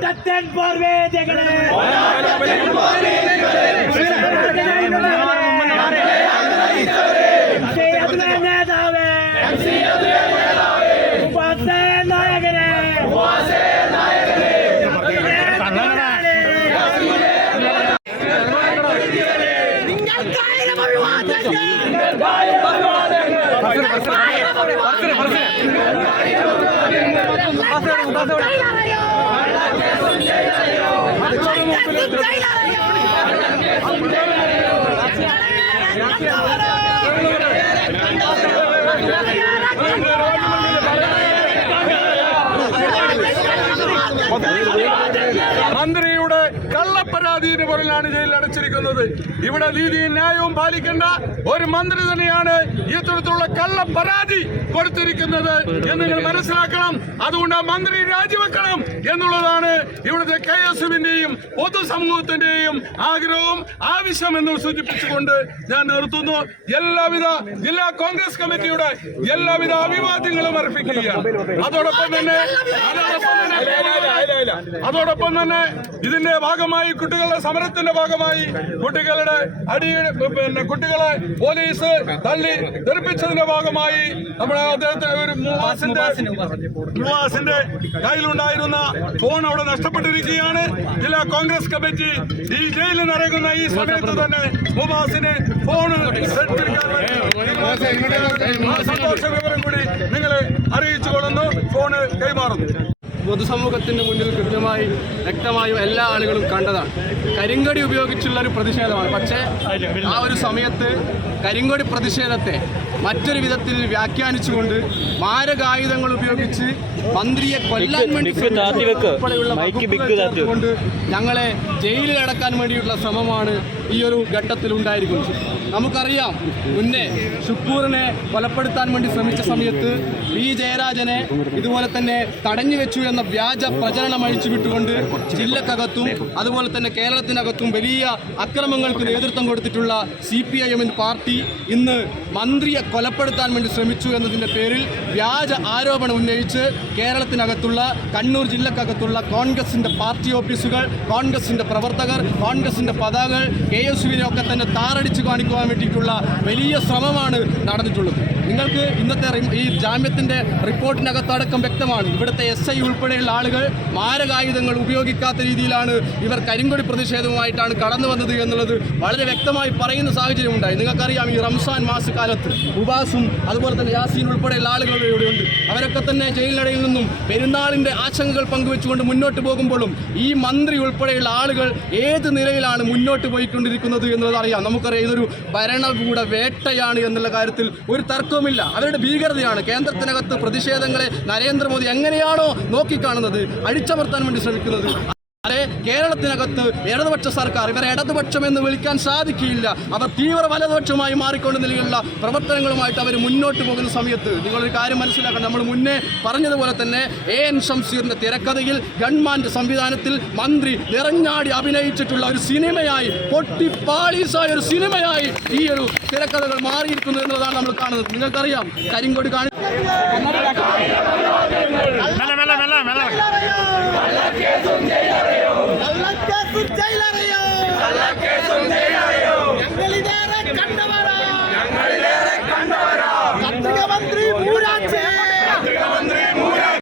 പോരാട്ടത്തിൻ പോർവേദികളെ നേതാവേ നായകനെ മന്ത്രിയുടെ കള്ളപ്പരാതിയുടെ പുറകിലാണ് ജയിലിൽ അടച്ചിരിക്കുന്നത്. ഇവിടെ നീതിയും ന്യായവും പാലിക്കേണ്ട ഒരു മന്ത്രി തന്നെയാണ് ഇത്തരത്തിലുള്ള കള്ളപ്പരാതി കൊടുത്തിരിക്കുന്നത് എന്ന് നിങ്ങൾ മനസ്സിലാക്കണം. അതുകൊണ്ട് ആ മന്ത്രി രാജിവെക്കണം എന്നുള്ളതാണ് ഇവിടുത്തെ KSUവിന്റെയും പൊതുസമൂഹത്തിന്റെയും ആഗ്രഹവും ആവശ്യമെന്ന് സൂചിപ്പിച്ചുകൊണ്ട് ഞാൻ നിർത്തുന്നു. എല്ലാവിധ ജില്ലാ കോൺഗ്രസ് കമ്മിറ്റിയുടെ എല്ലാവിധ അഭിവാദ്യങ്ങളും അർപ്പിക്കുകയാണ്. അതോടൊപ്പം തന്നെ ഇതിന്റെ ഭാഗമായി കുട്ടികളുടെ സമരത്തിന്റെ ഭാഗമായി കുട്ടികളെ പോലീസ് തള്ളി തെറിപ്പിച്ചതിന്റെ ഭാഗമായി നമ്മുടെ അദ്ദേഹത്തെ ഒരു മുവാസിന്റെ കയ്യിലുണ്ടായിരുന്ന ഫോൺ അവിടെ നഷ്ടപ്പെട്ടിരിക്കുകയാണ്. ജില്ലാ കോൺഗ്രസ് കമ്മിറ്റി ഈ ജയിലിൽ നടക്കുന്ന ഈ സമയത്ത് തന്നെ മുവാസിന് ഫോൺ സന്തോഷ വിവരം കൂടി നിങ്ങളെ അറിയിച്ചുകൊള്ളുന്നു. ഫോണ് കൈമാറുന്നു. പൊതുസമൂഹത്തിന്റെ മുന്നിൽ കൃത്യമായി വ്യക്തമായും എല്ലാ ആളുകളും കണ്ടതാണ്. കരിങ്കൊടി ഉപയോഗിച്ചുള്ള ഒരു പ്രതിഷേധമാണ്. പക്ഷേ ആ ഒരു സമയത്ത് കരിങ്കൊടി പ്രതിഷേധത്തെ മറ്റൊരു വിധത്തിൽ വ്യാഖ്യാനിച്ചുകൊണ്ട് മാരകായുധങ്ങൾ ഉപയോഗിച്ച് മന്ത്രിയെ കൊല്ലാൻ വേണ്ടി കൊണ്ട് ഞങ്ങളെ ജയിലിൽ അടക്കാൻ വേണ്ടിയിട്ടുള്ള ശ്രമമാണ് ഈ ഒരു ഘട്ടത്തിൽ ഉണ്ടായിരിക്കുന്നത്. നമുക്കറിയാം, മുന്നേ ഷുക്കൂറിനെ കൊലപ്പെടുത്താൻ വേണ്ടി ശ്രമിച്ച സമയത്ത് വി ജയരാജനെ ഇതുപോലെ തന്നെ തടഞ്ഞു വെച്ചു എന്ന വ്യാജ പ്രചരണം അഴിച്ചുവിട്ടുകൊണ്ട് ജില്ലക്കകത്തും അതുപോലെ തന്നെ കേരളത്തിനകത്തും വലിയ അക്രമങ്ങൾക്ക് നേതൃത്വം കൊടുത്തിട്ടുള്ള CPIM പാർട്ടി ഇന്ന് മന്ത്രിയെ കൊലപ്പെടുത്താൻ വേണ്ടി ശ്രമിച്ചു എന്നതിൻ്റെ പേരിൽ വ്യാജ ആരോപണം ഉന്നയിച്ച് കേരളത്തിനകത്തുള്ള കണ്ണൂർ ജില്ലക്കകത്തുള്ള കോൺഗ്രസിൻ്റെ പാർട്ടി ഓഫീസുകൾ, കോൺഗ്രസിൻ്റെ പ്രവർത്തകർ, കോൺഗ്രസിൻ്റെ പതാകകൾ, KSUവിനെ ഒക്കെ തന്നെ താറടിച്ച് കാണിക്കുവാൻ വേണ്ടിയിട്ടുള്ള വലിയ ശ്രമമാണ് നടന്നിട്ടുള്ളത്. നിങ്ങൾക്ക് ഇന്നത്തെ ഈ ജാമ്യത്തിൻ്റെ റിപ്പോർട്ടിനകത്തടക്കം വ്യക്തമാണ്. ഇവിടുത്തെ SI ഉൾപ്പെടെയുള്ള ആളുകൾ മാരകായുധങ്ങൾ ഉപയോഗിക്കാത്ത രീതിയിലാണ് ഇവർ കരിങ്കൊടി പ്രതിഷേധവുമായിട്ടാണ് കടന്നു വന്നത് എന്നുള്ളത് വളരെ വ്യക്തമായി പറയുന്ന സാഹചര്യമുണ്ടായി. നിങ്ങൾക്കറിയാം, ഈ റംസാൻ മാസക്കാലത്ത് ഉബാസും അതുപോലെ തന്നെ യാസീൻ ഉൾപ്പെടെയുള്ള ആളുകൾ ഇവിടെയുണ്ട്. അവരൊക്കെ തന്നെ ജയിലിനടയിൽ നിന്നും പെരുന്നാളിൻ്റെ ആശങ്കകൾ പങ്കുവെച്ചുകൊണ്ട് മുന്നോട്ട് പോകുമ്പോഴും ഈ മന്ത്രി ഉൾപ്പെടെയുള്ള ആളുകൾ ഏത് നിലയിലാണ് മുന്നോട്ട് പോയിക്കൊണ്ടിരിക്കുന്നത് എന്നുള്ളത് അറിയാം. നമുക്കറിയാം, ഇതൊരു ഭരണകൂട വേട്ടയാണ് എന്നുള്ള കാര്യത്തിൽ ഒരു തർക്കവുമില്ല. അവരുടെ ഭീകരതയാണ്. കേന്ദ്രത്തിനകത്ത് പ്രതിഷേധങ്ങളെ നരേന്ദ്രമോദി എങ്ങനെയാണോ നോക്കിക്കാണുന്നത്, അടിച്ചമർത്താൻ വേണ്ടി ശ്രമിക്കുന്നത്, അതെ കേരളത്തിനകത്ത് ഇടതുപക്ഷ സർക്കാർ ഇവരെ ഇടതുപക്ഷം എന്ന് വിളിക്കാൻ സാധിക്കില്ല. അവർ തീവ്ര വലതുപക്ഷമായി മാറിക്കൊണ്ട് നിലയിലുള്ള പ്രവർത്തനങ്ങളുമായിട്ട് അവർ മുന്നോട്ട് പോകുന്ന സമയത്ത് നിങ്ങളൊരു കാര്യം മനസ്സിലാക്കണം. നമ്മൾ മുന്നേ പറഞ്ഞതുപോലെ തന്നെ AN ഷംസീറിന്റെ തിരക്കഥയിൽ ഗൺമാന്റെ സംവിധാനത്തിൽ മന്ത്രി നിറഞ്ഞാടി അഭിനയിച്ചിട്ടുള്ള ഒരു സിനിമയായി, പൊട്ടിപ്പാളീസായ ഒരു സിനിമയായി ഈ ഒരു തിരക്കഥകൾ മാറിയിരിക്കുന്നു എന്നതാണ് നമ്മൾ കാണുന്നത്. നിങ്ങൾക്കറിയാം, കരിങ്കൊടി Allah